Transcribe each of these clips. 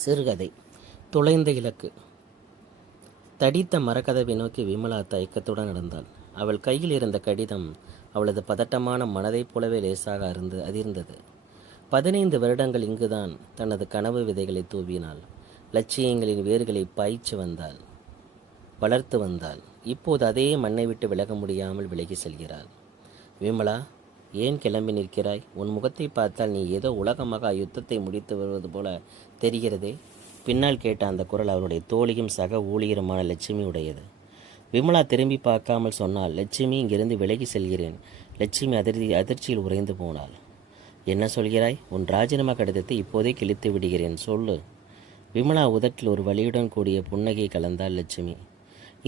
சிறுகதை தொலைந்த இலக்கு. தடித்த மரக்கதவை நோக்கி விமலா தயக்கத்துடன் நடந்தாள். அவள் கையில் இருந்த கடிதம் அவளது பதட்டமான மனதைப் போலவே லேசாக அதிர்ந்தது. 15 வருடங்கள் இங்குதான் தனது கனவு விதைகளை தூவினாள். லட்சியங்களின் வேர்களை பாய்ச்சி வளர்த்து வந்தாள். இப்போது அதே மண்ணை விட்டு விலக முடியாமல் விலகி செல்கிறாள். விமலா, ஏன் கிளம்பி நிற்கிறாய்? உன் முகத்தை பார்த்தால் நீ ஏதோ உலக மகா யுத்தத்தை முடித்து வருவது போல தெரிகிறதே. பின்னால் கேட்ட அந்த குரல் அவருடைய தோழியும் சக ஊழியருமான லட்சுமி உடையது. விமலா திரும்பி பார்க்காமல் சொன்னாள், லட்சுமி, இங்கிருந்து விலகி செல்கிறேன். லட்சுமி அதிர்ச்சியில் உறைந்து போனாள். என்ன சொல்கிறாய்? உன் ராஜினாமா கடிதத்தை இப்போதே கிழித்து விடுகிறேன், சொல்லு. விமலா உதட்டில் ஒரு வலியுடன் கூடிய புன்னகை கலந்தாள் லட்சுமி.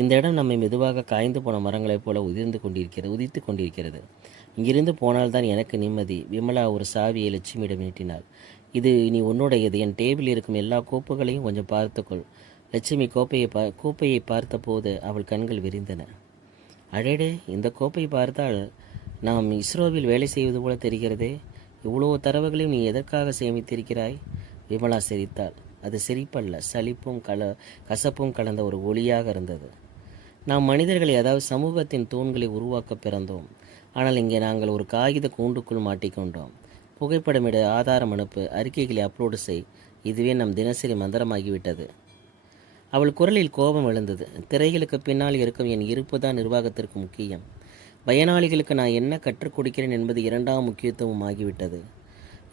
இந்த இடம் நம்மை மெதுவாக காய்ந்து போன மரங்களைப் போல உதித்து கொண்டிருக்கிறது. இங்கிருந்து போனால்தான் எனக்கு நிம்மதி. விமலா ஒரு சாவியை லட்சுமியிடம் நீட்டினாள். இது நீ உன்னுடையது. என் டேபிளில் இருக்கும் எல்லா கோப்புகளையும் கொஞ்சம் பார்த்துக்கொள். லட்சுமி கோப்பையை பார்த்தபோது அவள் கண்கள் விரிந்தன. அடேடே, இந்த கோப்பை பார்த்தால் நாம் இஸ்ரோவில் வேலை செய்வது போல தெரிகிறதே. இவ்வளோ தரவுகளையும் நீ எதற்காக சேமித்திருக்கிறாய்? விமலா சிரித்தாள். அது சிரிப்பல்ல, சலிப்பும் கசப்பும் கலந்த ஒரு ஒளியாக இருந்தது. நாம் மனிதர்களை, அதாவது சமூகத்தின் தூண்களை உருவாக்க பிறந்தோம். ஆனால் இங்கே நாங்கள் ஒரு காகித கூண்டுக்குள் மாட்டிக்கொண்டோம். புகைப்படமிட, ஆதாரம் அனுப்பு, அறிக்கைகளை அப்லோடு செய், இதுவே நம் தினசரி மந்திரமாகிவிட்டது. அவள் குரலில் கோபம் எழுந்தது. திரைகளுக்கு பின்னால் இருக்கும் என் இருப்பு தான் நிர்வாகத்திற்கு முக்கியம். பயனாளிகளுக்கு நான் என்ன கற்றுக் கொடுக்கிறேன் என்பது இரண்டாம் முக்கியத்துவம் ஆகிவிட்டது.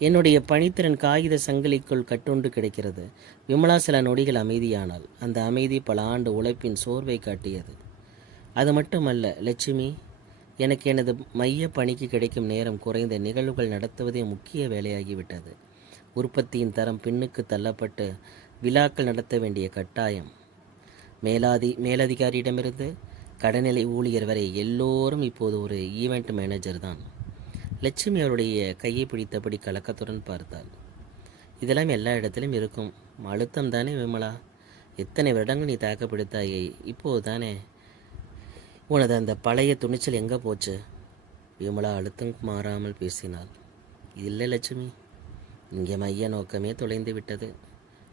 என்னுடைய பணித்திறன் காகித சங்கிலிக்குள் கட்டுண்டு கிடைக்கிறது. விமலா சில நொடிகள் அமைதியானாள். அந்த அமைதி பல ஆண்டு உழைப்பின் சோர்வை காட்டியது. அது மட்டுமல்ல லட்சுமி, எனக்கு எனது மைய பணிக்கு கிடைக்கும் நேரம் குறைந்த. நிகழ்வுகள் நடத்துவதே முக்கிய வேலையாகிவிட்டது. உற்பத்தியின் தரம் பின்னுக்கு தள்ளப்பட்டு விழாக்கள் நடத்த வேண்டிய கட்டாயம். மேலதிகாரியிடமிருந்து கடைநிலை ஊழியர் வரை எல்லோரும் இப்போது ஒரு ஈவெண்ட் மேனேஜர் தான். லட்சுமி அவருடைய கையை பிடித்தபடி கலக்கத்துடன் பார்த்தாள். இதெல்லாம் எல்லா இடத்திலும் இருக்கும். அழுத்தம் தானே விமலா. எத்தனை வருடங்கள் நீ தாக்கப்படுத்தாயே, இப்போது தானே உனது அந்த பழைய துணிச்சல் எங்கே போச்சு? விமலா அழுத்தம் மாறாமல் பேசினாள். இல்லை லட்சுமி, இங்கே மைய நோக்கமே தொலைந்து விட்டது.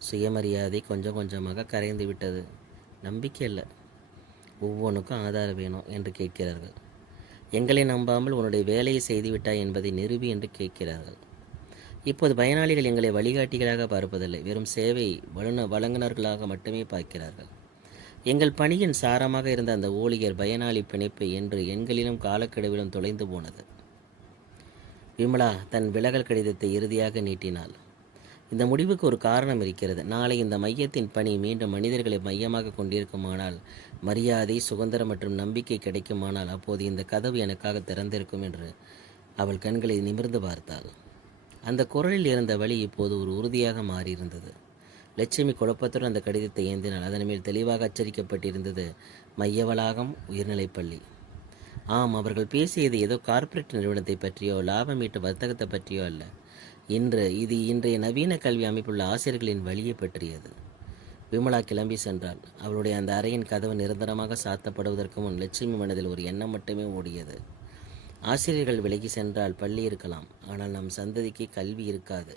சுயமரியாதை கொஞ்சம் கொஞ்சமாக கரைந்து விட்டது. நம்பிக்கை இல்லை. ஒவ்வொன்றுக்கும் ஆதாரம் வேணும் என்று கேட்கிறார்கள். எங்களை நம்பாமல் உன்னுடைய வேலையை செய்துவிட்டாய் என்பதை நிரூபி என்று கேட்கிறார்கள். இப்போது பயனாளிகள் எங்களை வழிகாட்டிகளாக பார்ப்பதில்லை, வெறும் சேவை வழங்குனர்களாக மட்டுமே பார்க்கிறார்கள். எங்கள் பணியின் சாரமாக இருந்த அந்த ஊழியர் பயனாளி பிணைப்பு என்று எண்களிலும் காலக்கெடுவிலும் தொலைந்து போனது. விமலா தன் விலகல் கடிதத்தை இறுதியாக நீட்டினாள். இந்த முடிவுக்கு ஒரு காரணம் இருக்கிறது. நாளை இந்த மையத்தின் பணி மீண்டும் மனிதர்களை மையமாக கொண்டிருக்குமானால், மரியாதை, சுதந்திரம் மற்றும் நம்பிக்கை கிடைக்குமானால், அப்போது இந்த கதவு எனக்காக திறந்திருக்கும் என்று அவள் கண்களை நிமிர்ந்து பார்த்தாள். அந்த குரலில் இருந்த வழி இப்போது ஒரு உறுதியாக மாறியிருந்தது. லட்சுமி குழப்பத்துடன் அந்த கடிதத்தை ஏந்தினாள். அதன் மேல் தெளிவாக அச்சரிக்கப்பட்டிருந்தது, மைய வளாகம், உயர்நிலைப்பள்ளி. ஆம், அவர்கள் பேசியது ஏதோ கார்ப்பரேட் நிறுவனத்தை பற்றியோ லாபம் ஈட்டு வர்த்தகத்தை பற்றியோ அல்ல. இது இன்றைய நவீன கல்வி அமைப்புள்ள ஆசிரியர்களின் வழியை பற்றியது. விமலா கிளம்பி சென்றாள். அவளுடைய அந்த அறையின் கதவு நிரந்தரமாக சாத்தப்படுவதற்கு முன் லட்சுமி மனதில் ஒரு எண்ணம் மட்டுமே ஓடியது. ஆசிரியர்கள் விலகி சென்றால் பள்ளி இருக்கலாம், ஆனால் நம் சந்ததிக்கு கல்வி இருக்காது.